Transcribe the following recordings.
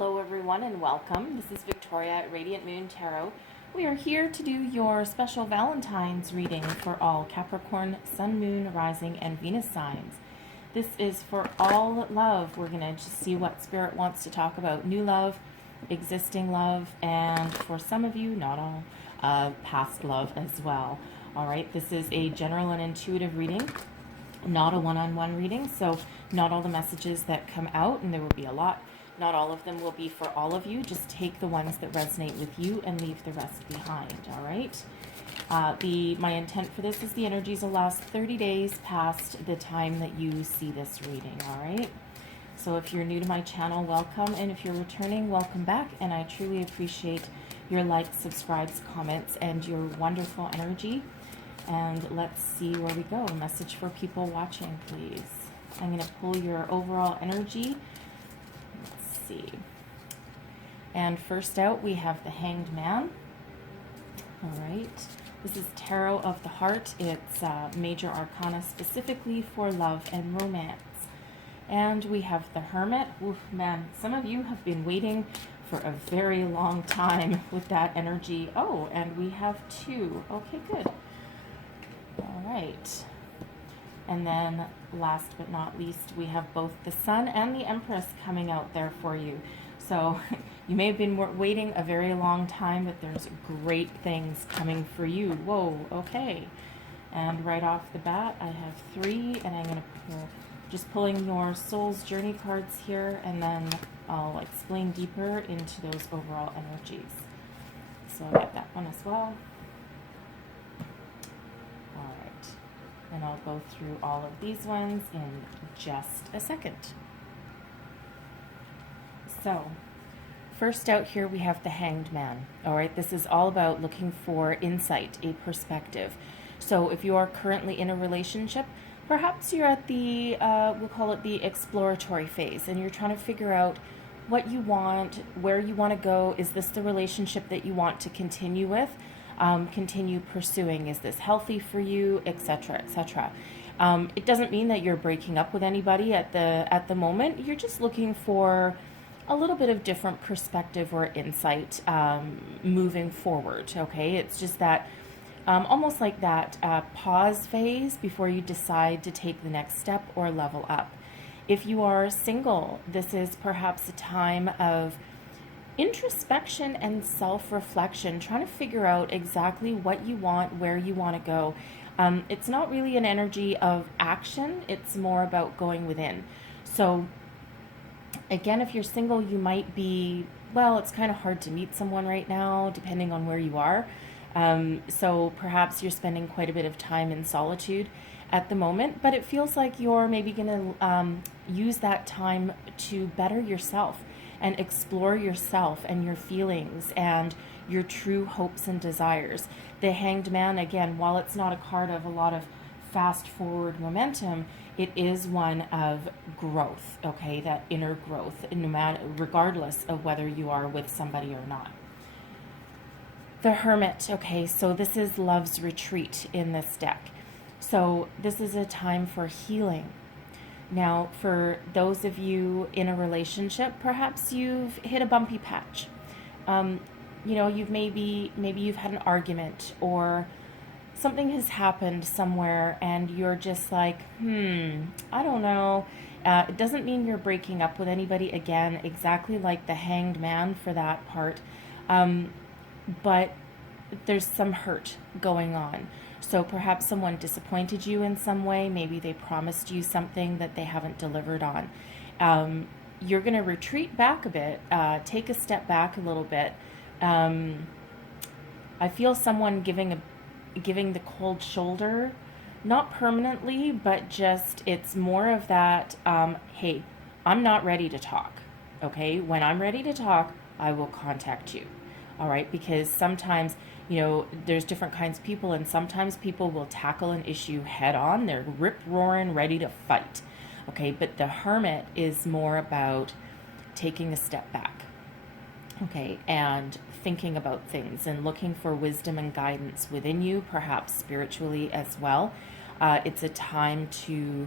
Hello everyone and welcome. This is Victoria at Radiant Moon Tarot. We are here to do your special Valentine's reading for all Capricorn, Sun, Moon, Rising, and Venus signs. This is for all love. We're going to just see what Spirit wants to talk about. New love, existing love, and for some of you, not all, past love as well. All right, this is a general and intuitive reading, not a one-on-one reading, so not all the messages that come out, and there will be a lot, not all of them will be for all of you. Just take the ones that resonate with you and leave the rest behind, all right? My intent for this is the energies will last 30 days past the time that you see this reading, all right? So if you're new to my channel, welcome, and if you're returning, welcome back, and I truly appreciate your likes, subscribes, comments, and your wonderful energy. And let's see where we go. A message for people watching, please. I'm going to pull your overall energy. Let's see. And first out, we have the Hanged Man. All right. This is Tarot of the Heart. It's major arcana specifically for love and romance. And we have the Hermit. Oof, man, some of you have been waiting for a very long time with that energy. Oh, and we have two. Okay, good. All right. And then last but not least, we have both the Sun and the Empress coming out there for you. So you may have been waiting a very long time, but there's great things coming for you. Whoa, okay. And right off the bat, I have three, and I'm going to just pulling your soul's journey cards here, and then I'll explain deeper into those overall energies. So I got that one as well. And I'll go through all of these ones in just a second. So, first out here we have the Hanged Man. All right, this is all about looking for insight, a perspective. So if you are currently in a relationship, perhaps you're at the, we'll call it the exploratory phase, and you're trying to figure out what you want, where you want to go. Is this the relationship that you want to continue with? Continue pursuing? Is this healthy for you, etc., etc. It doesn't mean that you're breaking up with anybody at the moment. You're just looking for a little bit of different perspective or insight moving forward. Okay, it's just that almost like that pause phase before you decide to take the next step or level up. If you are single, this is perhaps a time of introspection and self-reflection, trying to figure out exactly what you want, where you want to go. It's not really an energy of action, it's more about going within. So again, if you're single, you might be, well, it's kind of hard to meet someone right now, depending on where you are. So perhaps you're spending quite a bit of time in solitude at the moment, but it feels like you're maybe going to use that time to better yourself and explore yourself and your feelings and your true hopes and desires. The Hanged Man, again, while it's not a card of a lot of fast forward momentum, it is one of growth, okay? That inner growth, no matter, regardless of whether you are with somebody or not. The Hermit, okay, so this is love's retreat in this deck. So this is a time for healing. Now, for those of you in a relationship, perhaps you've hit a bumpy patch. You know, maybe you've had an argument or something has happened somewhere and you're just like, I don't know. It doesn't mean you're breaking up with anybody, again, exactly like the Hanged Man for that part. But there's some hurt going on. So perhaps someone disappointed you in some way. Maybe they promised you something that they haven't delivered on. You're going to retreat back a bit, take a step back a little bit. I feel someone giving the cold shoulder, not permanently, but just it's more of that, hey, I'm not ready to talk. Okay, when I'm ready to talk, I will contact you. All right, because sometimes, you know, there's different kinds of people, and sometimes people will tackle an issue head on. They're rip-roaring, ready to fight. Okay, but the Hermit is more about taking a step back, okay, and thinking about things and looking for wisdom and guidance within you, perhaps spiritually as well. It's a time to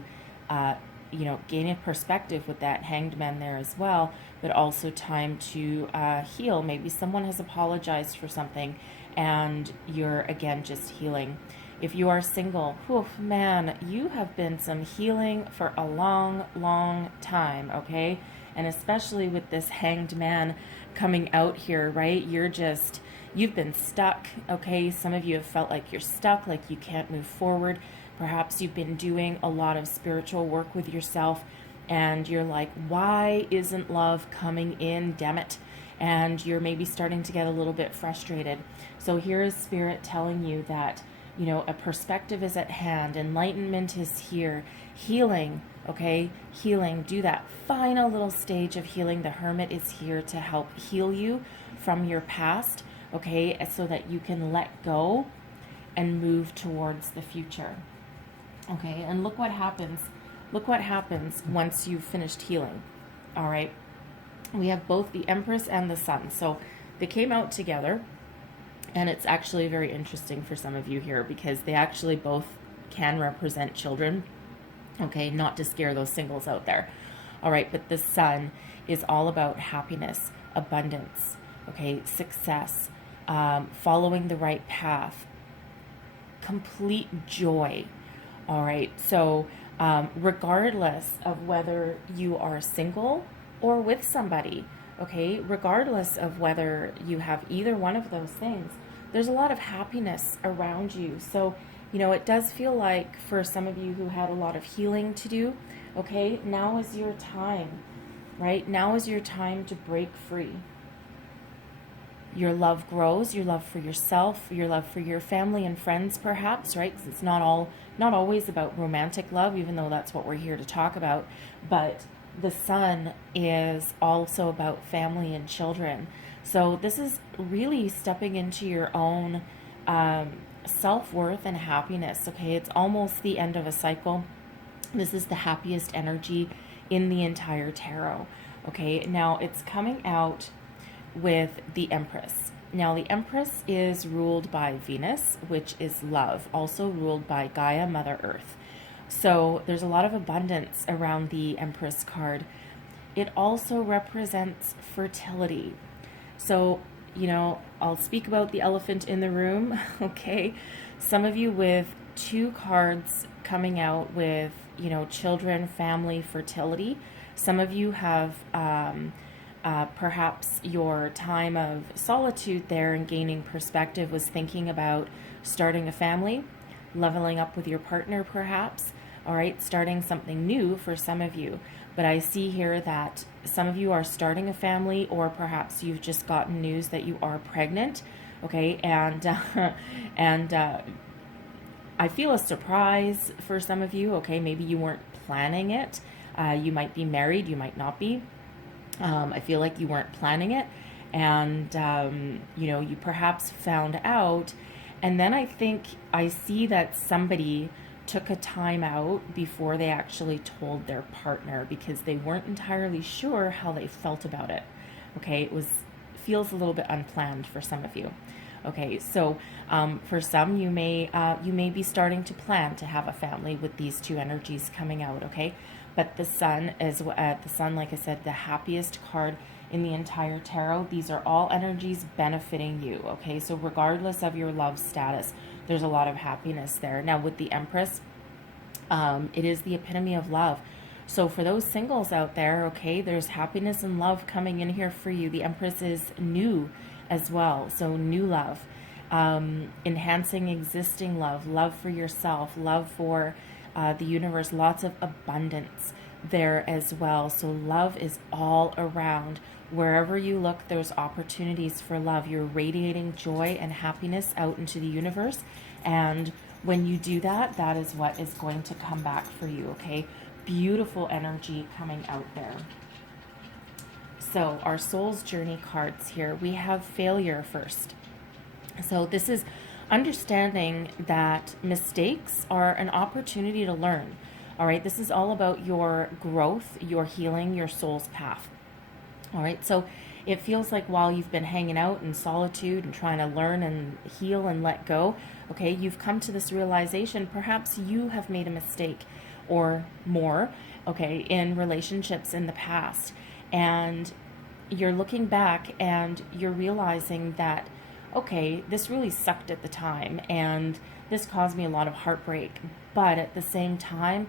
gain a perspective with that Hanged Man there as well, but also time to heal. Maybe someone has apologized for something and you're again just healing. If you are single, whew, man, you have been some healing for a long, long time, okay? And especially with this Hanged Man coming out here, right? You've been stuck, okay? Some of you have felt like you're stuck, like you can't move forward. Perhaps you've been doing a lot of spiritual work with yourself and you're like, why isn't love coming in, damn it? And you're maybe starting to get a little bit frustrated. So here is Spirit telling you that, a perspective is at hand. Enlightenment is here. Healing, okay? Healing. Do that final little stage of healing. The Hermit is here to help heal you from your past, okay? So that you can let go and move towards the future. Okay, and look what happens. Look what happens once you've finished healing. All right. We have both the Empress and the Sun. So they came out together. And it's actually very interesting for some of you here because they actually both can represent children. Okay, not to scare those singles out there. All right, but the Sun is all about happiness, abundance, okay, success, following the right path, complete joy. All right, so regardless of whether you are single or with somebody, okay, regardless of whether you have either one of those things, there's a lot of happiness around you. So, it does feel like for some of you who had a lot of healing to do, okay, now is your time, right? Now is your time to break free. Your love grows, your love for yourself, your love for your family and friends perhaps, right? Because it's not always about romantic love, even though that's what we're here to talk about. But the Sun is also about family and children. So this is really stepping into your own self-worth and happiness, okay? It's almost the end of a cycle. This is the happiest energy in the entire tarot, okay? Now, it's coming out with the Empress. Now, the Empress is ruled by Venus, which is love, also ruled by Gaia, Mother Earth. So there's a lot of abundance around the Empress card. It also represents fertility. So, I'll speak about the elephant in the room, okay? Some of you with 2 cards coming out with, children, family, fertility. Some of you have perhaps your time of solitude there and gaining perspective was thinking about starting a family, leveling up with your partner perhaps, all right, starting something new for some of you. But I see here that some of you are starting a family, or perhaps you've just gotten news that you are pregnant, okay? And I feel a surprise for some of you, okay? Maybe you weren't planning it. You might be married, you might not be. I feel like you weren't planning it, and you perhaps found out. And then I think I see that somebody took a time out before they actually told their partner because they weren't entirely sure how they felt about it. Okay, feels a little bit unplanned for some of you. Okay, so for some you may be starting to plan to have a family with these 2 energies coming out. Okay, but the Sun is like I said, the happiest card in the entire tarot. These are all energies benefiting you. Okay, so regardless of your love status, there's a lot of happiness there. Now with the Empress, it is the epitome of love. So for those singles out there, okay, there's happiness and love coming in here for you. The Empress is new as well. So new love, enhancing existing love, love for yourself, love for the universe, lots of abundance there as well. So love is all around. Wherever you look, there's opportunities for love. You're radiating joy and happiness out into the universe. And when you do that, that is what is going to come back for you, okay? Beautiful energy coming out there. So our soul's journey cards here, we have failure first. So this is understanding that mistakes are an opportunity to learn. All right, this is all about your growth, your healing, your soul's path. All right, so it feels like while you've been hanging out in solitude and trying to learn and heal and let go, okay, you've come to this realization, perhaps you have made a mistake, or more, okay, in relationships in the past. And you're looking back and you're realizing that, okay, this really sucked at the time and this caused me a lot of heartbreak. But at the same time,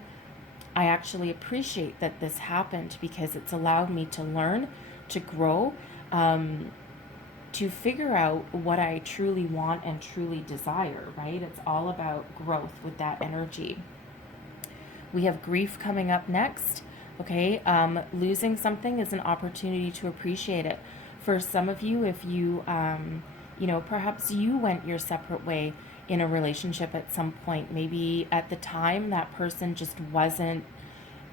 I actually appreciate that this happened because it's allowed me to learn, to grow, to figure out what I truly want and truly desire, right? It's all about growth with that energy. We have grief coming up next. Okay, losing something is an opportunity to appreciate it. For some of you, if you, perhaps you went your separate way in a relationship at some point. Maybe at the time that person just wasn't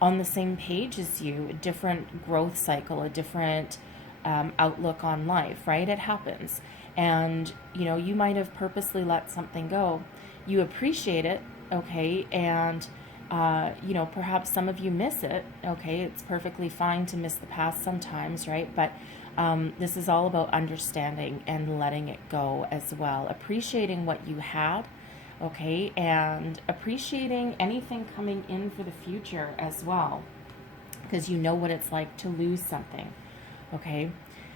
on the same page as you, a different growth cycle, a different outlook on life, right? It happens. And, you might have purposely let something go. You appreciate it, okay, and perhaps some of you miss it. Okay, it's perfectly fine to miss the past sometimes, right? But this is all about understanding and letting it go as well. Appreciating what you had, okay, and appreciating anything coming in for the future as well, because you know what it's like to lose something, okay?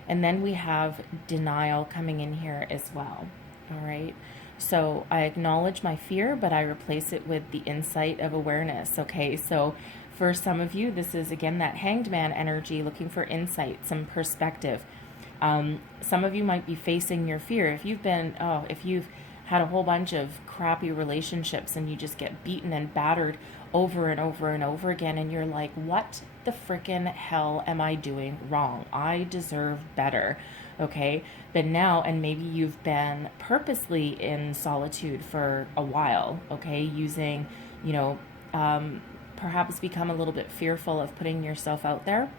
And then we have denial coming in here as well, all right? So I acknowledge my fear, but I replace it with the insight of awareness, okay? So for some of you, this is, again, that hanged man energy, looking for insight, some perspective. Some of you might be facing your fear. If you've had a whole bunch of crappy relationships and you just get beaten and battered over and over and over again, and you're like, what the frickin' hell am I doing wrong? I deserve better. Okay, but now, and maybe you've been purposely in solitude for a while, okay, using, perhaps become a little bit fearful of putting yourself out there,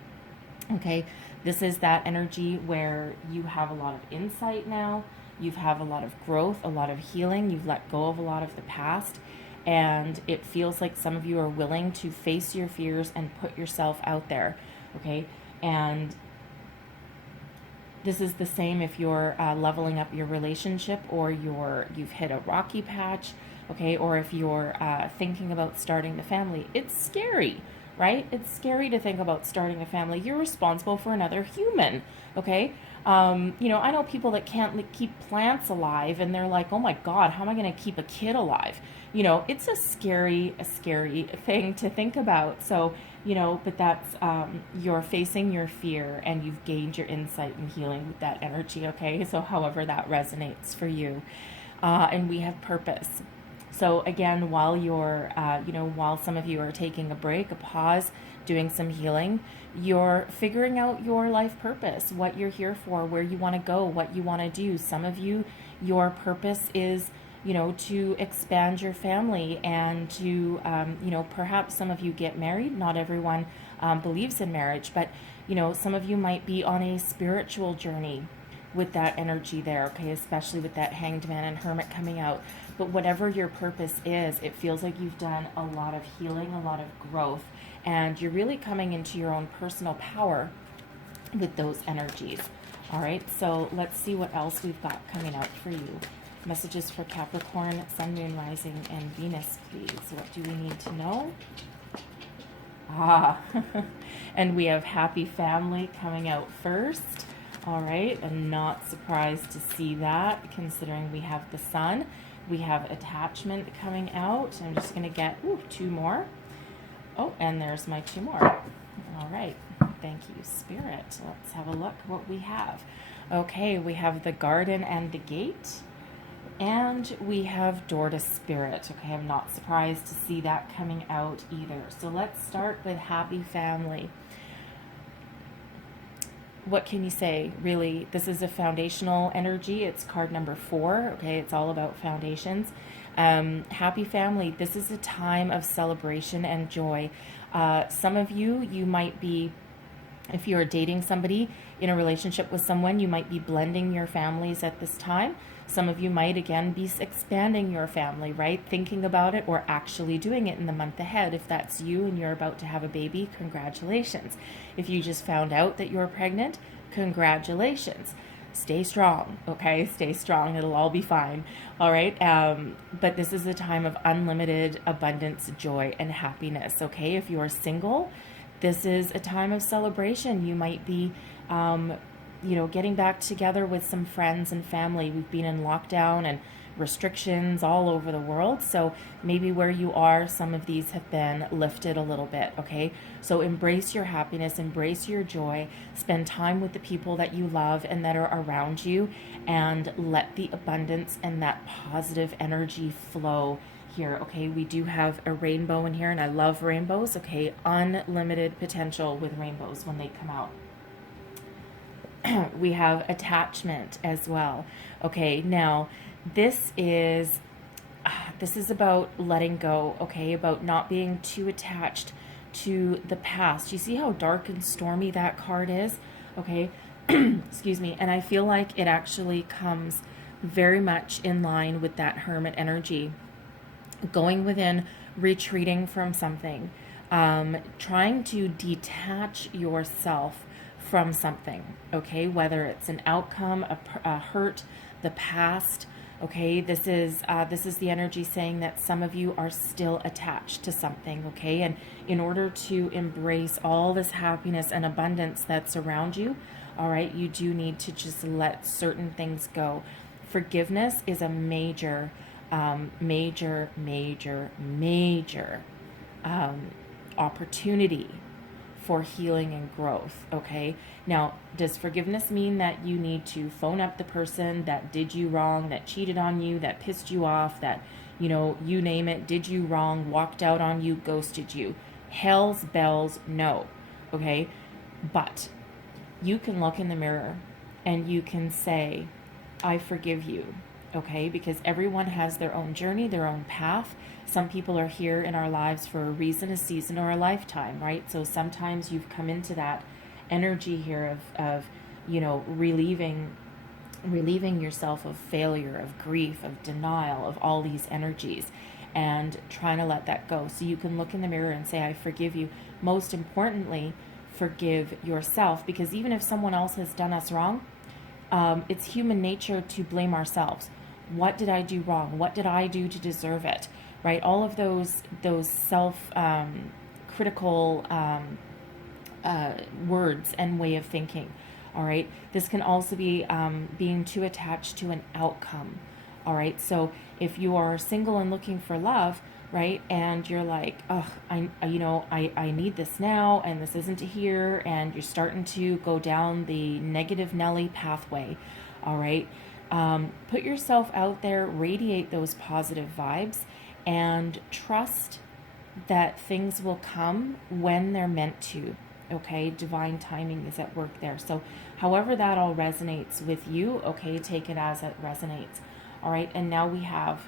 okay. This is that energy where you have a lot of insight now, you have a lot of growth, a lot of healing, you've let go of a lot of the past, and it feels like some of you are willing to face your fears and put yourself out there, okay, and this is the same if you're leveling up your relationship, or you've hit a rocky patch, okay, or if you're thinking about starting a family. It's scary, right? It's scary to think about starting a family. You're responsible for another human, okay? I know people that can't keep plants alive, and they're like, oh my God, how am I going to keep a kid alive? It's a scary thing to think about. So, but that's, you're facing your fear and you've gained your insight and healing with that energy, okay? So however that resonates for you. And we have purpose. So again, while while some of you are taking a break, a pause, doing some healing, you're figuring out your life purpose, what you're here for, where you want to go, what you want to do. Some of you, your purpose is, to expand your family and to, perhaps some of you get married. Not everyone believes in marriage, but, some of you might be on a spiritual journey with that energy there, okay, especially with that hanged man and hermit coming out. But whatever your purpose is, it feels like you've done a lot of healing, a lot of growth, and you're really coming into your own personal power with those energies. All right, so let's see what else we've got coming out for you. Messages for Capricorn, Sun, Moon, Rising, and Venus, please. What do we need to know? And we have happy family coming out first. All right, I'm not surprised to see that, considering we have the Sun. We have attachment coming out. I'm just going to get 2 more. Oh, and there's my 2 more. All right, thank you, Spirit. Let's have a look what we have. Okay, we have the Garden and the Gate. And we have Door to Spirit. Okay, I'm not surprised to see that coming out either. So let's start with happy family. What can you say? Really, this is a foundational energy. It's card number 4. Okay, it's all about foundations. Happy family. This is a time of celebration and joy. Some of you might be, if you're dating somebody, in a relationship with someone, you might be blending your families at this time. Some of you might, again, be expanding your family, right? Thinking about it or actually doing it in the month ahead. If that's you and you're about to have a baby, congratulations. If you just found out that you're pregnant, congratulations. stay strong, okay? Stay strong. It'll all be fine, all right? But this is a time of unlimited abundance, joy, and happiness, okay? If you're single, this is a time of celebration. You might be, getting back together with some friends and family. We've been in lockdown and restrictions all over the world. So maybe where you are, some of these have been lifted a little bit, okay? So embrace your happiness, embrace your joy, spend time with the people that you love and that are around you, and let the abundance and that positive energy flow here, okay? We do have a rainbow in here, and I love rainbows, okay? Unlimited potential with rainbows when they come out. We have attachment as well, okay? Now, this is about letting go, okay? About not being too attached to the past. You see how dark and stormy that card is, okay? Excuse me. And I feel like it actually comes very much in line with that hermit energy. Going within, retreating from something, trying to detach yourself from something, okay? Whether it's an outcome, a hurt, the past, okay? This is the energy saying that some of you are still attached to something, okay? And in order to embrace all this happiness and abundance that's around you, all right, you do need to just let certain things go. Forgiveness is a major opportunity for healing and growth, okay? Now, does forgiveness mean that you need to phone up the person that did you wrong, that cheated on you, that pissed you off, that, you name it, did you wrong, walked out on you, ghosted you? Hell's bells, no, okay? But you can look in the mirror and you can say, I forgive you, okay? Because everyone has their own journey, their own path. Some people are here in our lives for a reason, a season, or a lifetime, right? So sometimes you've come into that energy here of relieving yourself of failure, of grief, of denial, of all these energies, and trying to let that go. So you can look in the mirror and say, I forgive you. Most importantly, forgive yourself, because even if someone else has done us wrong, it's human nature to blame ourselves. What did I do wrong? What did I do to deserve it? Right? All of those self critical words and way of thinking. All right. This can also be being too attached to an outcome. All right. So if you are single and looking for love, right, and you're like, oh, I need this now, and this isn't here, and you're starting to go down the negative Nelly pathway. All right. Put yourself out there, radiate those positive vibes, and trust that things will come when they're meant to, okay? Divine timing is at work there. So however that all resonates with you, okay, take it as it resonates. All right, and now we have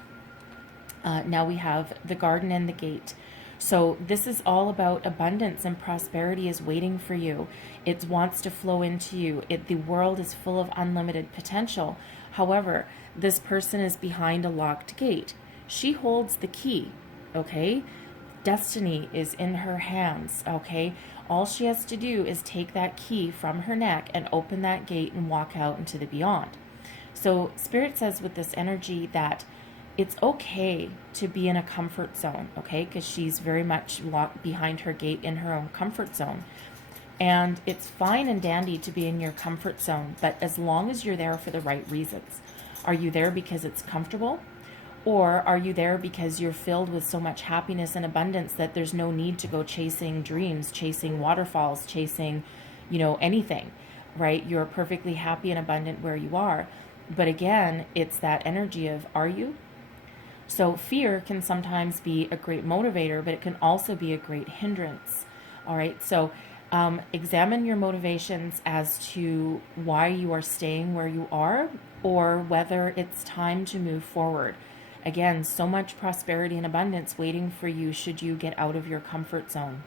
the garden and the gate. So this is all about abundance, and prosperity is waiting for you. It wants to flow into you. The world is full of unlimited potential. However, this person is behind a locked gate. She holds the key, okay? Destiny is in her hands, okay? All she has to do is take that key from her neck and open that gate and walk out into the beyond. So Spirit says with this energy that it's okay to be in a comfort zone, okay? Because she's very much locked behind her gate in her own comfort zone. And it's fine and dandy to be in your comfort zone, but as long as you're there for the right reasons. Are you there because it's comfortable? Or are you there because you're filled with so much happiness and abundance that there's no need to go chasing dreams, chasing waterfalls, chasing, anything, right? You're perfectly happy and abundant where you are. But again, it's that energy of, are you? So fear can sometimes be a great motivator, but it can also be a great hindrance. All right. So examine your motivations as to why you are staying where you are, or whether it's time to move forward. Again, so much prosperity and abundance waiting for you should you get out of your comfort zone.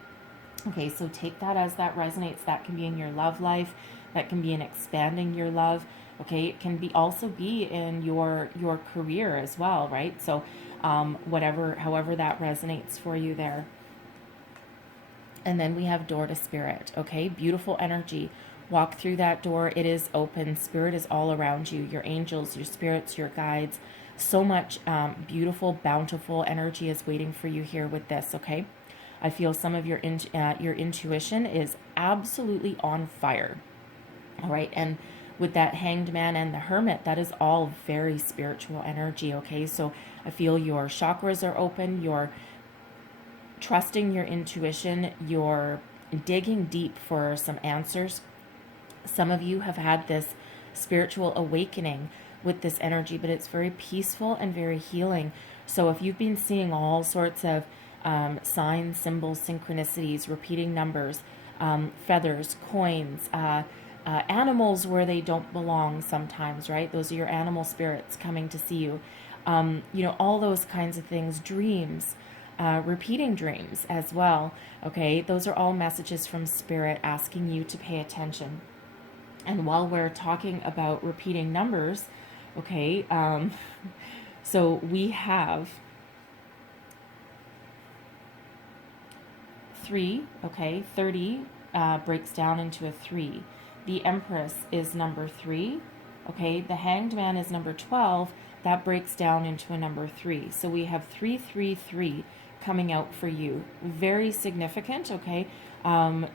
Okay, so take that as that resonates. That can be in your love life. That can be in expanding your love. Okay, it can also be in your career as well, right? So however that resonates for you there. And then we have door to spirit. Okay, beautiful energy. walk through that door. It is open. Spirit is all around you. Your angels, your spirits, your guides. So much beautiful, bountiful energy is waiting for you here with this, okay? I feel some of your intuition is absolutely on fire. All right, and with that Hanged Man and the Hermit, that is all very spiritual energy, okay? So I feel your chakras are open, you're trusting your intuition, you're digging deep for some answers. Some of you have had this spiritual awakening with this energy, but it's very peaceful and very healing. So if you've been seeing all sorts of signs, symbols, synchronicities, repeating numbers, feathers, coins, animals where they don't belong sometimes, right? Those are your animal spirits coming to see you. You know, all those kinds of things, dreams, repeating dreams as well, okay? Those are all messages from Spirit asking you to pay attention. And while we're talking about repeating numbers, okay, so we have 3, okay, 30 breaks down into a 3. The Empress is number 3, okay, the Hanged Man is number 12, that breaks down into a number 3. So we have 333 coming out for you. Very significant, okay?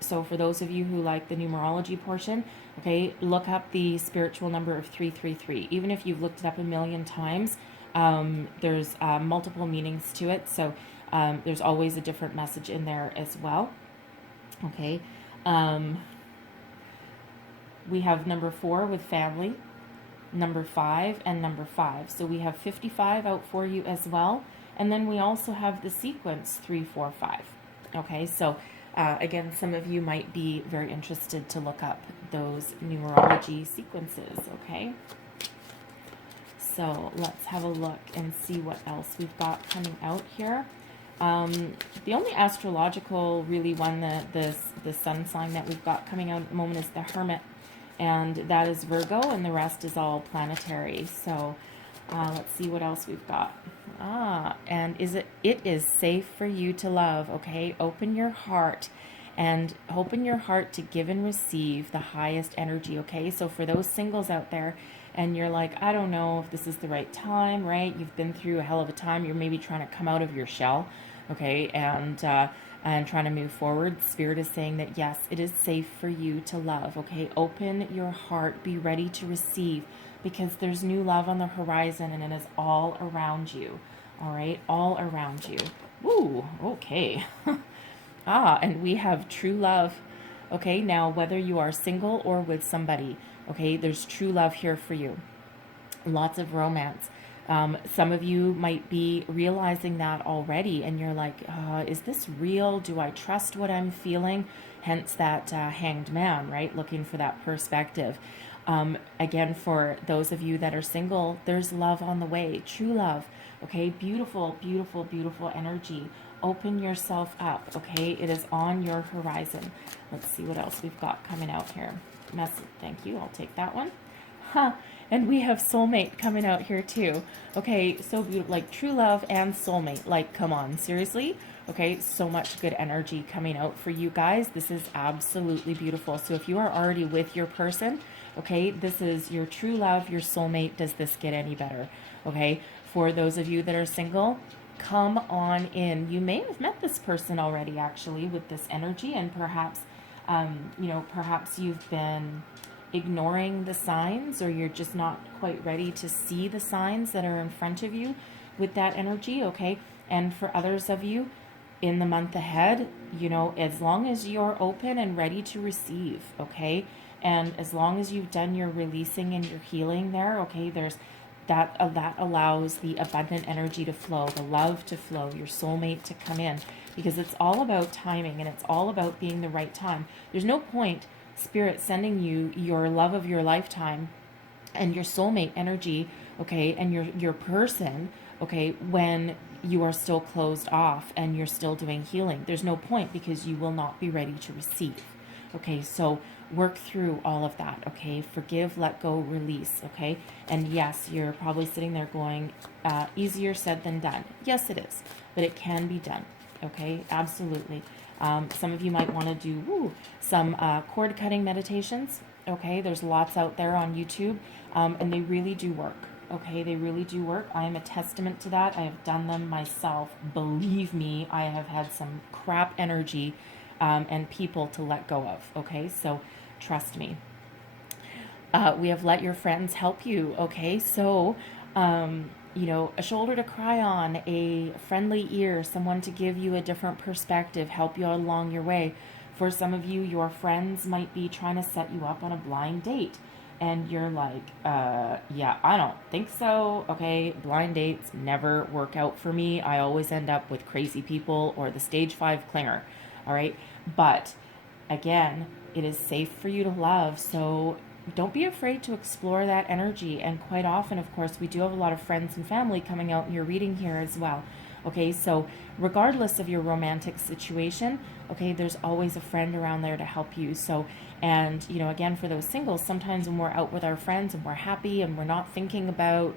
So for those of you who like the numerology portion, okay, look up the spiritual number of 333. Even if you've looked it up a million times, there's multiple meanings to it. So there's always a different message in there as well. Okay. We have number 4 with family, number 5, and number 5. So we have 55 out for you as well. And then we also have the sequence 3, 4, 5. Okay, so again, some of you might be very interested to look up those numerology sequences, okay? So let's have a look and see what else we've got coming out here. The only astrological really one, the sun sign that we've got coming out at the moment is the Hermit, and that is Virgo, and the rest is all planetary. So let's see what else we've got. And it is safe for you to love, okay? Open your heart and open your heart to give and receive the highest energy, okay? So for those singles out there and you're like, I don't know if this is the right time, right? You've been through a hell of a time. You're maybe trying to come out of your shell, okay? And trying to move forward. Spirit is saying that yes, it is safe for you to love, okay? Open your heart, be ready to receive, because there's new love on the horizon and it is all around you. All right, all around you. Woo, okay. And we have true love. Okay, now whether you are single or with somebody, okay, there's true love here for you. Lots of romance. Some of you might be realizing that already and you're like, is this real? Do I trust what I'm feeling? Hence that Hanged Man, right? Looking for that perspective. Again, for those of you that are single, there's love on the way, true love, okay? Beautiful, beautiful, beautiful energy. Open yourself up, okay? It is on your horizon. Let's see what else we've got coming out here. Message, thank you, I'll take that one. And we have soulmate coming out here too. Okay, so beautiful, like true love and soulmate. Like, come on, seriously? Okay, so much good energy coming out for you guys. This is absolutely beautiful. So if you are already with your person, okay, this is your true love, your soulmate. Does this get any better? Okay, for those of you that are single, come on in. You may have met this person already, actually, with this energy, and perhaps, perhaps you've been ignoring the signs, or you're just not quite ready to see the signs that are in front of you with that energy, okay? And for others of you, in the month ahead, as long as you're open and ready to receive, okay? And as long as you've done your releasing and your healing there, okay, there's that allows the abundant energy to flow, the love to flow, your soulmate to come in, because it's all about timing and it's all about being the right time. There's no point Spirit sending you your love of your lifetime and your soulmate energy, okay, and your person, okay, when you are still closed off and you're still doing healing. There's no point, because you will not be ready to receive. Okay, so work through all of that, okay? Forgive, let go, release, okay? And yes, you're probably sitting there going, easier said than done. Yes, it is, but it can be done, okay? Absolutely. Some of you might want to do some cord cutting meditations. Okay, there's lots out there on YouTube, and they really do work. Okay, they really do work. I am a testament to that. I have done them myself. Believe me, I have had some crap energy and people to let go of. Okay, so trust me. We have let your friends help you. Okay, so a shoulder to cry on, a friendly ear, someone to give you a different perspective, help you along your way. For some of you, your friends might be trying to set you up on a blind date. And you're like, yeah, I don't think so. Okay, blind dates never work out for me. I always end up with crazy people or the stage 5 clinger. All right, but again, it is safe for you to love. So don't be afraid to explore that energy. And quite often, of course, we do have a lot of friends and family coming out in your reading here as well. Okay, so regardless of your romantic situation, okay, there's always a friend around there to help you. So, and, again, for those singles, sometimes when we're out with our friends and we're happy and we're not thinking about,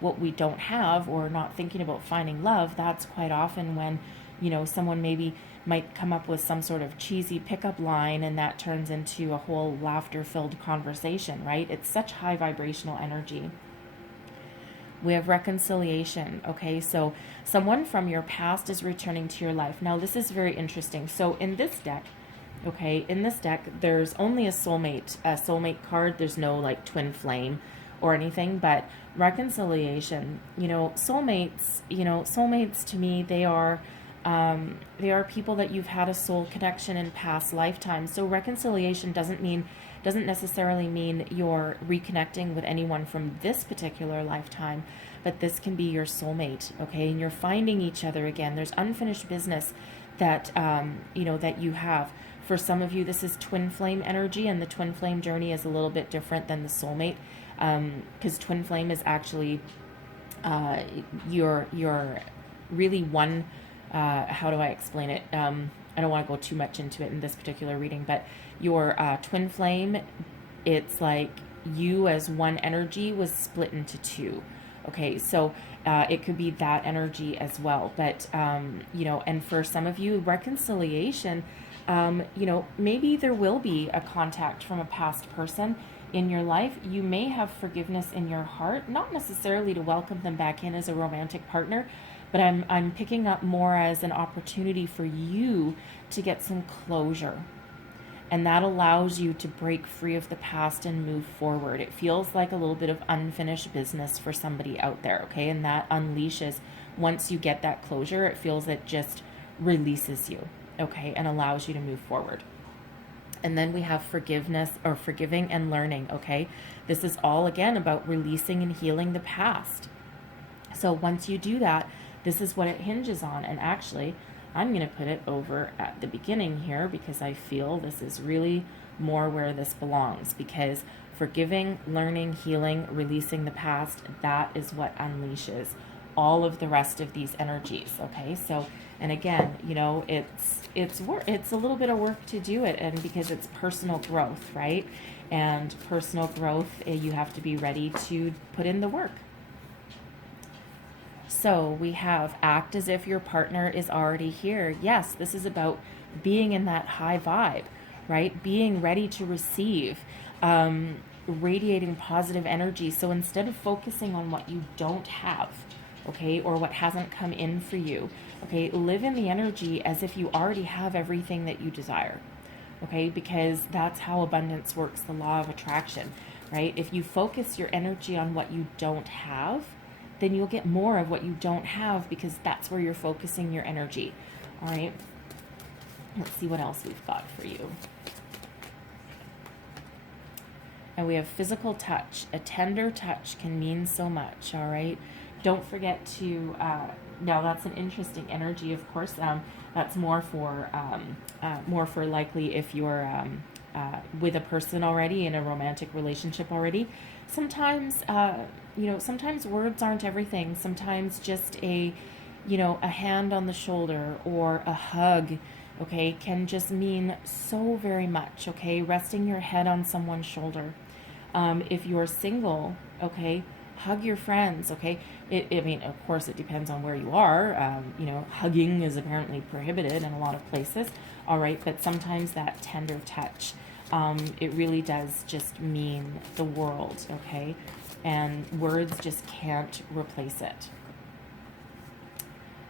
what we don't have, or not thinking about finding love, that's quite often when, someone maybe might come up with some sort of cheesy pickup line, and that turns into a whole laughter-filled conversation, right? It's such high vibrational energy. We have reconciliation. Okay, so someone from your past is returning to your life. Now, this is very interesting. So in this deck, there's only a soulmate card. There's no like twin flame or anything, but reconciliation, soulmates to me, they are people that you've had a soul connection in past lifetimes. So reconciliation doesn't necessarily mean you're reconnecting with anyone from this particular lifetime, but this can be your soulmate, okay? And you're finding each other again. There's unfinished business that that you have. For some of you, this is twin flame energy, and the twin flame journey is a little bit different than the soulmate, because twin flame is actually you're really one. How do I explain it? I don't want to go too much into it in this particular reading, but your twin flame, it's like you as one energy was split into two. Okay, so it could be that energy as well. But, and for some of you, reconciliation, maybe there will be a contact from a past person in your life. You may have forgiveness in your heart, not necessarily to welcome them back in as a romantic partner, but I'm picking up more as an opportunity for you to get some closure. And that allows you to break free of the past and move forward. It feels like a little bit of unfinished business for somebody out there, okay? And that unleashes, once you get that closure, it feels it just releases you, okay? And allows you to move forward. And then we have forgiveness, or forgiving and learning, okay? This is all, again, about releasing and healing the past. So once you do that, this is what it hinges on. And actually, I'm going to put it over at the beginning here, because I feel this is really more where this belongs, because forgiving, learning, healing, releasing the past, that is what unleashes all of the rest of these energies. Okay, so, and again, it's a little bit of work to do it, and because it's personal growth, right? And personal growth, you have to be ready to put in the work. So we have act as if your partner is already here. Yes, this is about being in that high vibe, right? Being ready to receive, radiating positive energy. So instead of focusing on what you don't have, okay, or what hasn't come in for you, okay, live in the energy as if you already have everything that you desire, okay? Because that's how abundance works, the law of attraction, right? If you focus your energy on what you don't have, then you'll get more of what you don't have, because that's where you're focusing your energy. All right, let's see what else we've got for you. And we have physical touch. A tender touch can mean so much. All right, don't forget to now that's an interesting energy, of course. That's more for likely if you're with a person already, in a romantic relationship already. Sometimes sometimes words aren't everything. Sometimes just a hand on the shoulder or a hug, okay, can just mean so very much, okay? Resting your head on someone's shoulder. If you're single, okay, hug your friends, okay? I mean, of course, it depends on where you are. You know, hugging is apparently prohibited in a lot of places, all right? But sometimes that tender touch, it really does just mean the world, okay? And words just can't replace it.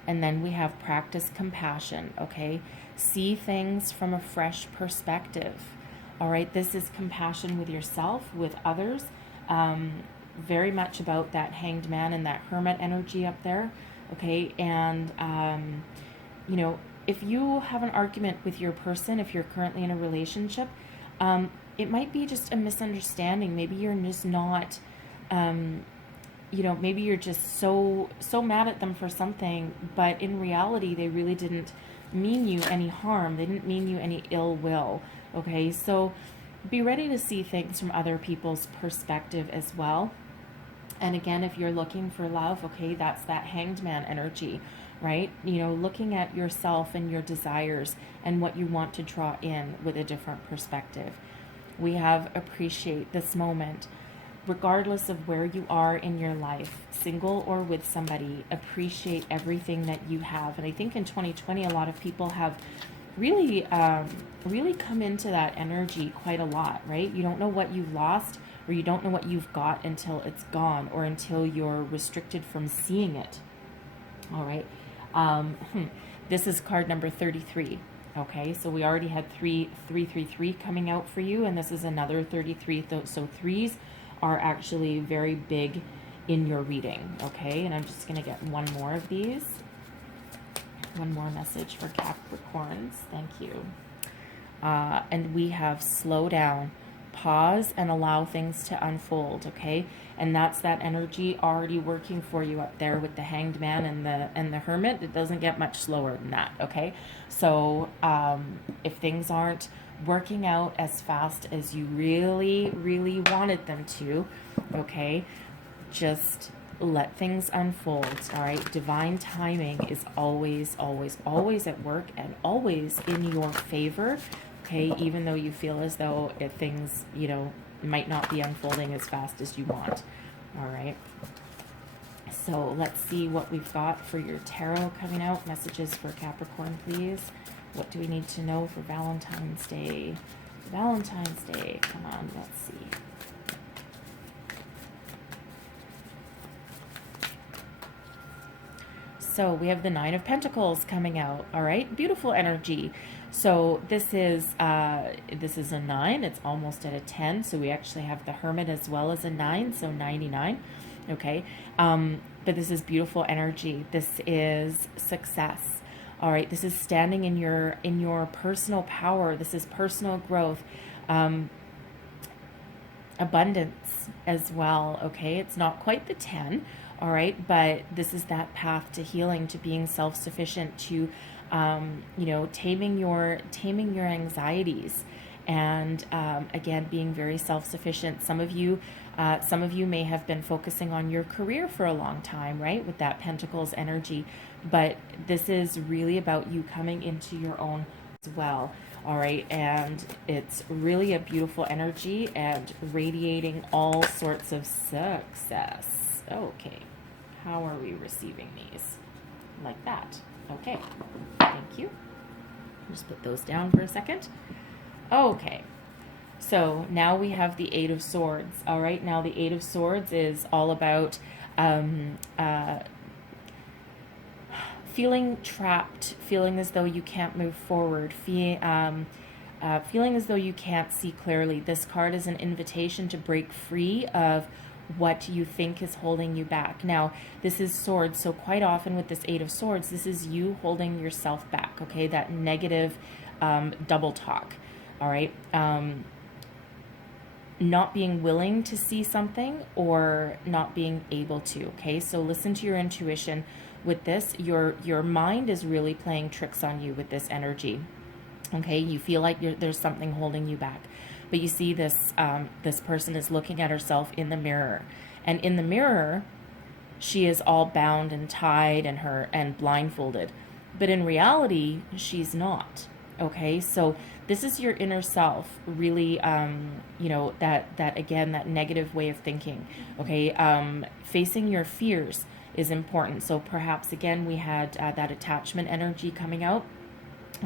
And then we have practice compassion, okay? See things from a fresh perspective, all right? This is compassion with yourself, with others, very much about that Hanged Man and that Hermit energy up there, okay? And, you know, if you have an argument with your person, if you're currently in a relationship, it might be just a misunderstanding. Maybe you're just not, you know, maybe you're just so mad at them for something, but in reality, they really didn't mean you any harm. They didn't mean you any ill will, okay? So be ready to see things from other people's perspective as well. And again, if you're looking for love, okay, that's that Hanged Man energy, right? You know, looking at yourself and your desires and what you want to draw in with a different perspective. We have appreciate this moment. Regardless of where you are in your life, single or with somebody, appreciate everything that you have. And I think in 2020, a lot of people have really, really come into that energy quite a lot, right? You don't know what you've lost, or you don't know what you've got until it's gone, or until you're restricted from seeing it. All right. This is card number 33. Okay, so we already had 333 coming out for you, and this is another 33. So threes are actually very big in your reading. Okay, and I'm just going to get one more of these. One more message for Capricorns. Thank you. And we have slow down, pause, and allow things to unfold. Okay, and that's that energy already working for you up there with the Hanged Man and the Hermit. It doesn't get much slower than that. Okay, so if things aren't working out as fast as you really, really wanted them to, okay, just let things unfold, all right? Divine timing is always, always, always at work and always in your favor, okay, even though you feel as though if things, you know, might not be unfolding as fast as you want, all right? So let's see what we've got for your tarot coming out. Messages for Capricorn, please. What do we need to know for Valentine's Day? Valentine's Day, come on, let's see. So we have the Nine of Pentacles coming out, all right? Beautiful energy. So this is a 9. It's almost at a 10. So we actually have the Hermit as well as a 9, so 99, okay? But this is beautiful energy. This is success. All right, this is standing in your personal power. This is personal growth, abundance as well, okay? It's not quite the 10, all right, but this is that path to healing, to being self-sufficient, to, you know, taming your anxieties, and again, being very self-sufficient. Some of you may have been focusing on your career for a long time, right, with that Pentacles energy, but this is really about you coming into your own as well, all right, and it's really a beautiful energy and radiating all sorts of success. Okay, how are we receiving these? Like that. Okay, thank you. Just put those down for a second. Okay, so now we have the Eight of Swords. All right, now the Eight of Swords is all about feeling trapped, feeling as though you can't move forward, feeling as though you can't see clearly. This card is an invitation to break free of what you think is holding you back. Now, this is swords, so quite often with this Eight of Swords, this is you holding yourself back, okay? That negative double talk, all right? Not being willing to see something or not being able to, okay? So listen to your intuition with this. Your mind is really playing tricks on you with this energy, okay? You feel like there's something holding you back. But you see this person is looking at herself in the mirror. And in the mirror, she is all bound and tied and blindfolded. But in reality, she's not. Okay? So this is your inner self really, you know, that again, that negative way of thinking. Okay. Facing your fears is important. So perhaps again, we had that attachment energy coming out.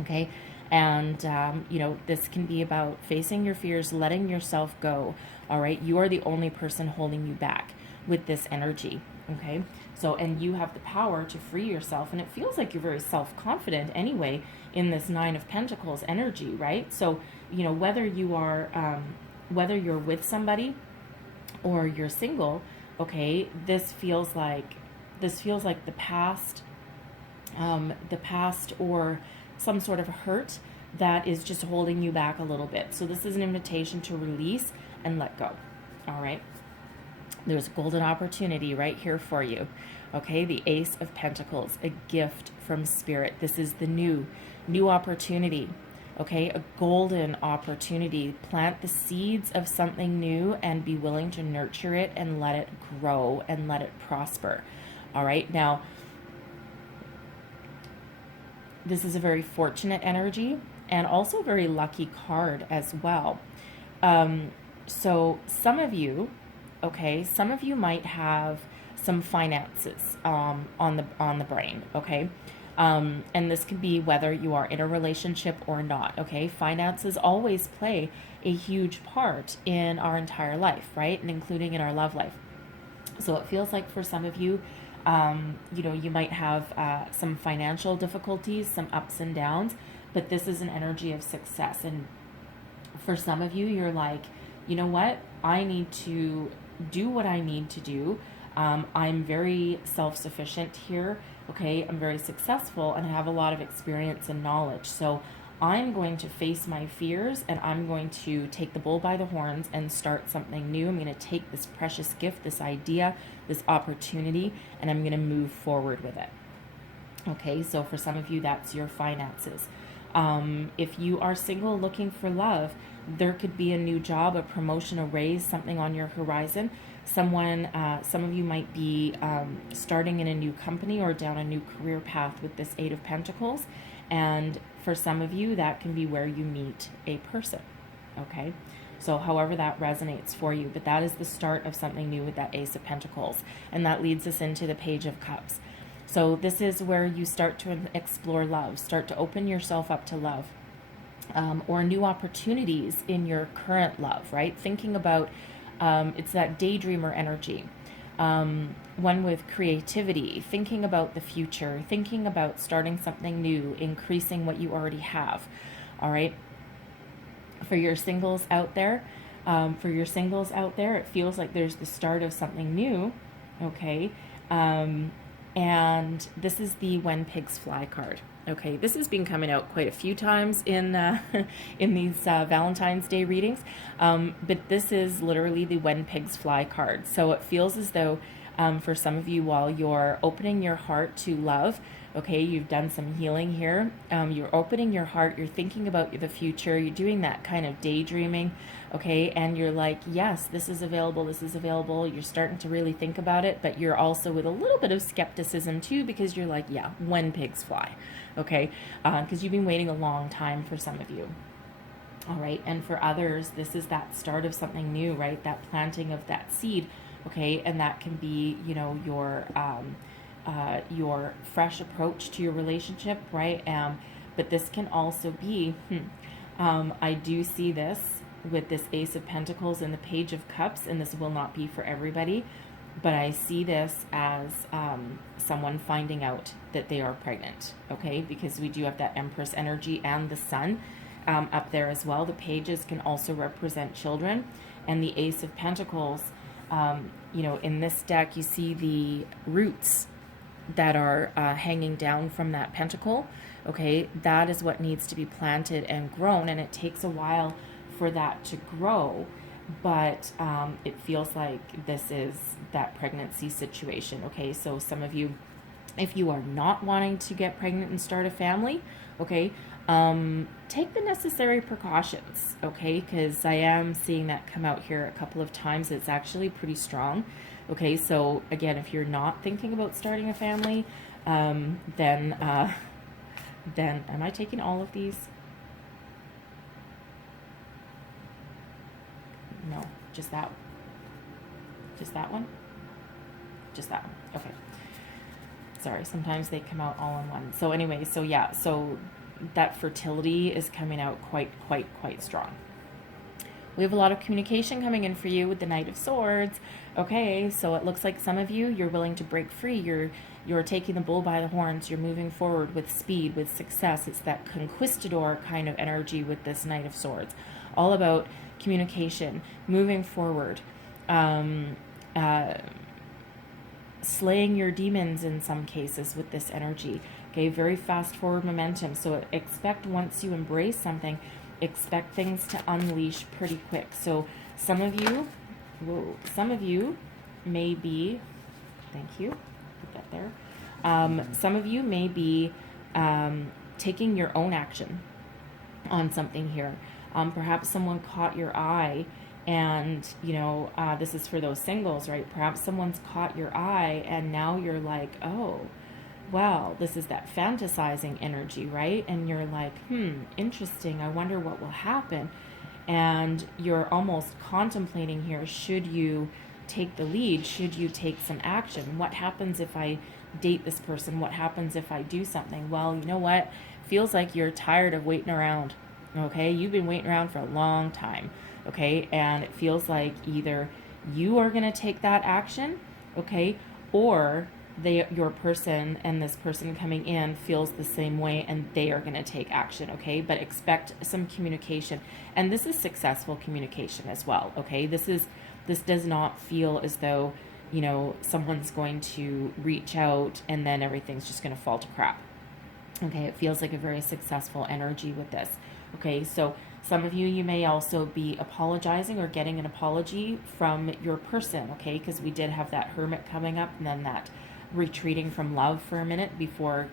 Okay. And, you know, this can be about facing your fears, letting yourself go. All right. You are the only person holding you back with this energy. Okay. So, and you have the power to free yourself. And it feels like you're very self-confident anyway in this Nine of Pentacles energy, right? So, you know, whether you are, whether you're with somebody or you're single, okay, this feels like the past, or some sort of hurt that is just holding you back a little bit. So this is an invitation to release and let go. All right. There's a golden opportunity right here for you. Okay, the Ace of Pentacles, a gift from Spirit. This is the new opportunity. Okay, a golden opportunity. Plant the seeds of something new and be willing to nurture it and let it grow and let it prosper. All right, now, this is a very fortunate energy and also a very lucky card as well. So some of you, okay, some of you might have some finances on the brain, okay? And this could be whether you are in a relationship or not, okay? Finances always play a huge part in our entire life, right? And including in our love life. So it feels like for some of you, you know, you might have some financial difficulties, some ups and downs, but this is an energy of success. And for some of you, you're like, you know what? I need to do what I need to do. I'm very self-sufficient here. Okay, I'm very successful and I have a lot of experience and knowledge. So I'm going to face my fears and I'm going to take the bull by the horns and start something new. I'm going to take this precious gift, this idea, this opportunity, and I'm going to move forward with it. Okay, so for some of you, that's your finances. If you are single looking for love, there could be a new job, a promotion, a raise, something on your horizon. Some of you might be starting in a new company or down a new career path with this Eight of Pentacles. And for some of you, that can be where you meet a person. Okay, so however that resonates for you, but that is the start of something new with that Ace of Pentacles. And that leads us into the Page of Cups. So this is where you start to explore love, start to open yourself up to love, or new opportunities in your current love, right? Thinking about, it's that daydreamer energy, one with creativity, thinking about the future, thinking about starting something new, increasing what you already have, all right? For your singles out there, it feels like there's the start of something new, okay? And this is the When Pigs Fly card. Okay, this has been coming out quite a few times in these Valentine's Day readings, but this is literally the When Pigs Fly card. So it feels as though for some of you, while you're opening your heart to love, okay, you've done some healing here, you're opening your heart, you're thinking about the future, you're doing that kind of daydreaming, okay, and you're like, yes, this is available, you're starting to really think about it, but you're also with a little bit of skepticism too, because you're like, yeah, when pigs fly, okay, because you've been waiting a long time for some of you. All right, and for others, this is that start of something new, right, that planting of that seed, okay, and that can be, you know, your fresh approach to your relationship, right? But this can also be, I do see this with this Ace of Pentacles and the Page of Cups, and this will not be for everybody, but I see this as someone finding out that they are pregnant, okay? Because we do have that Empress energy and the Sun up there as well. The pages can also represent children, and the Ace of Pentacles, you know, in this deck, you see the roots that are hanging down from that pentacle, okay? That is what needs to be planted and grown, and it takes a while for that to grow, but it feels like this is that pregnancy situation, okay? So some of you, if you are not wanting to get pregnant and start a family, okay, take the necessary precautions, okay? Because I am seeing that come out here a couple of times. It's actually pretty strong, okay? So again, if you're not thinking about starting a family, then am I taking all of these? Just that one? Just that one? Just that one. Okay. Sorry, sometimes they come out all in one. So anyway, so yeah, so that fertility is coming out quite strong. We have a lot of communication coming in for you with the Knight of Swords. Okay, so it looks like some of you, you're willing to break free. You're taking the bull by the horns. You're moving forward with speed, with success. It's that conquistador kind of energy with this Knight of Swords. All about communication, moving forward, slaying your demons in some cases with this energy. Okay, very fast forward momentum. So expect, once you embrace something, expect things to unleash pretty quick. So some of you may be, thank you, put that there. Some of you may be taking your own action on something here. Perhaps someone caught your eye, and this is for those singles, right? Perhaps someone's caught your eye and now you're like, oh, well, this is that fantasizing energy, right? And you're like, interesting, I wonder what will happen. And you're almost contemplating here, should you take the lead? Should you take some action? What happens if I date this person? What happens if I do something? Well, you know what? Feels like you're tired of waiting around. Okay, you've been waiting around for a long time. Okay, and it feels like either you are going to take that action, okay, or your person and this person coming in feels the same way and they are going to take action. Okay, but expect some communication, and this is successful communication as well. Okay, this does not feel as though someone's going to reach out and then everything's just going to fall to crap. Okay, it feels like a very successful energy with this. Okay, so some of you may also be apologizing or getting an apology from your person, okay, because we did have that Hermit coming up and then that retreating from love for a minute before,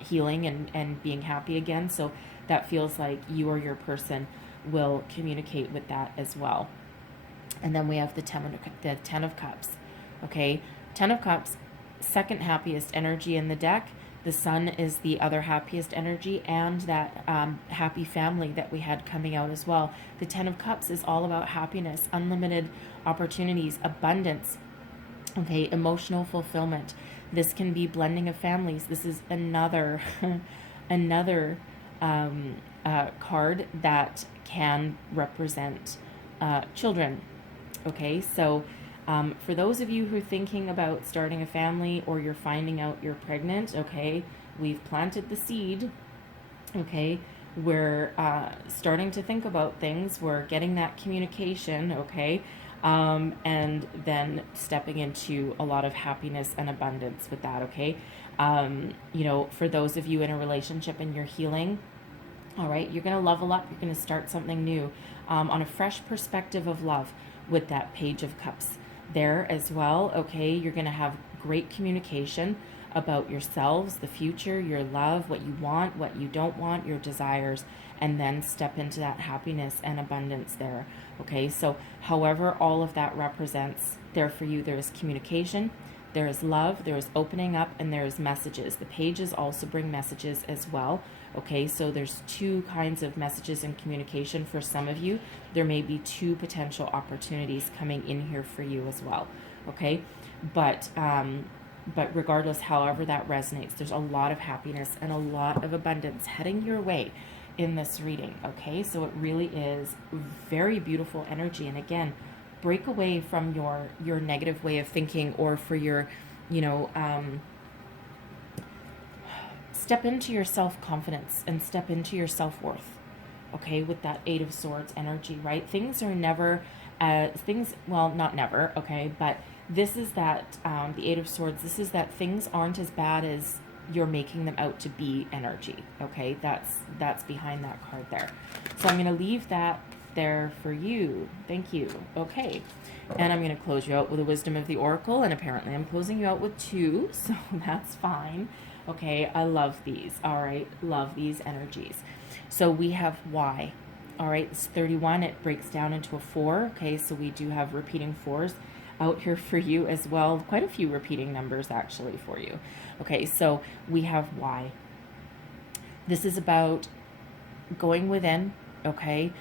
healing and being happy again. So that feels like you or your person will communicate with that as well. And then we have the Ten of Cups, okay? Ten of Cups, second happiest energy in the deck. The Sun is the other happiest energy, and that happy family that we had coming out as well. The Ten of Cups is all about happiness, unlimited opportunities, abundance, okay, emotional fulfillment. This can be blending of families. This is another card that can represent children, okay? So for those of you who are thinking about starting a family, or you're finding out you're pregnant, okay, we've planted the seed, okay, we're starting to think about things, we're getting that communication, okay, and then stepping into a lot of happiness and abundance with that, okay. For those of you in a relationship and you're healing, all right, you're going to level up, you're going to start something new on a fresh perspective of love with that Page of Cups there as well, okay. You're going to have great communication about yourselves, the future, your love, what you want, what you don't want, your desires, and then step into that happiness and abundance there, okay. So however all of that represents there for you, there is communication, there is love, there is opening up, and there is messages. The pages also bring messages as well, okay. So there's two kinds of messages and communication for some of you. There may be two potential opportunities coming in here for you as well, okay. But regardless, however that resonates, there's a lot of happiness and a lot of abundance heading your way in this reading, okay. So it really is very beautiful energy. And again, break away from your negative way of thinking, or for your step into your self-confidence and step into your self-worth, okay, with that Eight of Swords energy, right? Things are never not never, okay, but this is that the Eight of Swords, this is that things aren't as bad as you're making them out to be energy, okay. That's behind that card there. So I'm going to leave that there for you. Thank you. Okay, and I'm going to close you out with a Wisdom of the Oracle, and apparently I'm closing you out with two, so that's fine. Okay, I love these. All right, love these energies. So we have Y. All right, it's 31. It breaks down into a 4. Okay, so we do have repeating 4s out here for you as well. Quite a few repeating numbers actually for you. Okay, so we have Y. This is about going within, okay,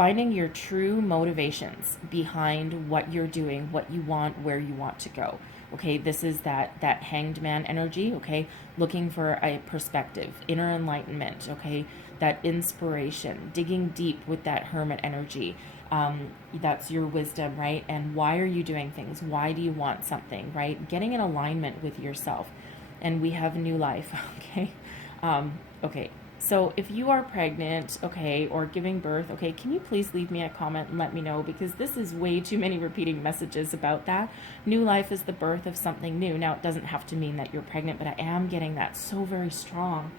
finding your true motivations behind what you're doing, what you want, where you want to go. Okay, this is that hanged man energy, okay? Looking for a perspective, inner enlightenment, okay? That inspiration, digging deep with that hermit energy. That's your wisdom, right? And why are you doing things? Why do you want something, right? Getting in alignment with yourself. And we have new life, okay? Okay, so if you are pregnant, okay, or giving birth, okay, can you please leave me a comment and let me know, because this is way too many repeating messages about that. New life is the birth of something new. Now, it doesn't have to mean that you're pregnant, but I am getting that so very strong.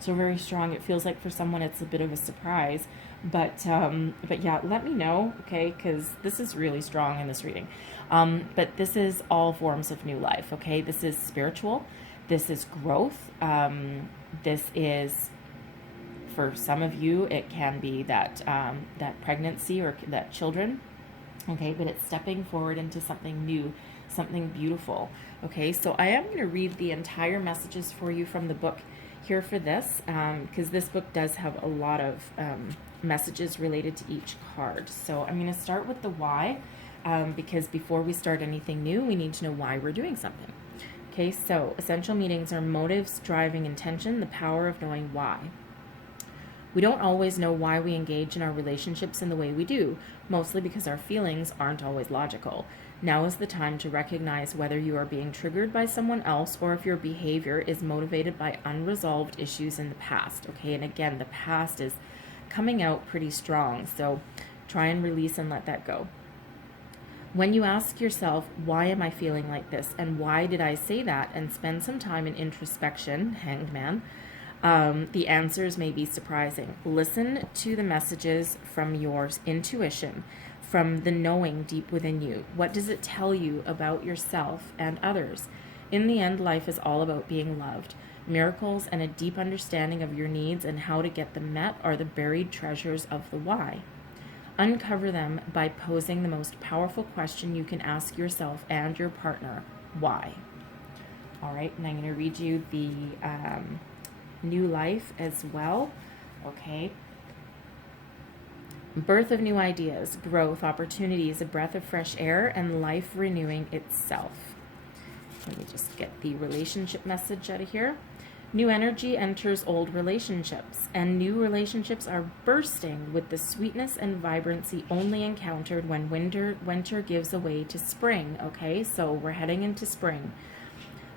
So very strong. It feels like for someone it's a bit of a surprise. But yeah, let me know, okay, because this is really strong in this reading. But this is all forms of new life, okay? This is spiritual. This is growth. This is, for some of you, it can be that that pregnancy or that children, okay? But it's stepping forward into something new, something beautiful, okay? So I am going to read the entire messages for you from the book here for this, because this book does have a lot of messages related to each card. So I'm going to start with the why, because before we start anything new, we need to know why we're doing something. Okay, so essential meanings are motives, driving intention, the power of knowing why. We don't always know why we engage in our relationships in the way we do, mostly because our feelings aren't always logical. Now is the time to recognize whether you are being triggered by someone else or if your behavior is motivated by unresolved issues in the past. Okay, and again, the past is coming out pretty strong, so try and release and let that go. When you ask yourself, why am I feeling like this, and why did I say that, and spend some time in introspection, hanged man, the answers may be surprising. Listen to the messages from your intuition, from the knowing deep within you. What does it tell you about yourself and others? In the end, life is all about being loved. Miracles and a deep understanding of your needs and how to get them met are the buried treasures of the why. Uncover them by posing the most powerful question you can ask yourself and your partner: why? All right, and I'm going to read you the new life as well. Okay. Birth of new ideas, growth, opportunities, a breath of fresh air, and life renewing itself. Let me just get the relationship message out of here. New energy enters old relationships, and new relationships are bursting with the sweetness and vibrancy only encountered when winter gives way to spring, okay? So we're heading into spring.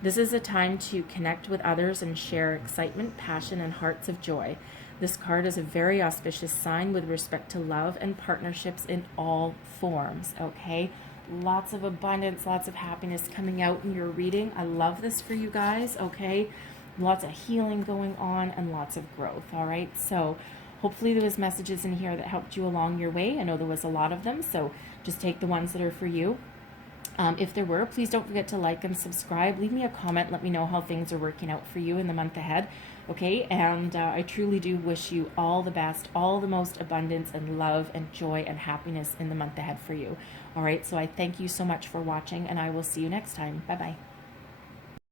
This is a time to connect with others and share excitement, passion, and hearts of joy. This card is a very auspicious sign with respect to love and partnerships in all forms, okay? Lots of abundance, lots of happiness coming out in your reading. I love this for you guys, okay? Lots of healing going on and lots of growth, all right? So hopefully there was messages in here that helped you along your way. I know there was a lot of them, so just take the ones that are for you. If there were, please don't forget to like and subscribe. Leave me a comment. Let me know how things are working out for you in the month ahead, okay? And I truly do wish you all the best, all the most abundance and love and joy and happiness in the month ahead for you, all right? So I thank you so much for watching, and I will see you next time. Bye-bye.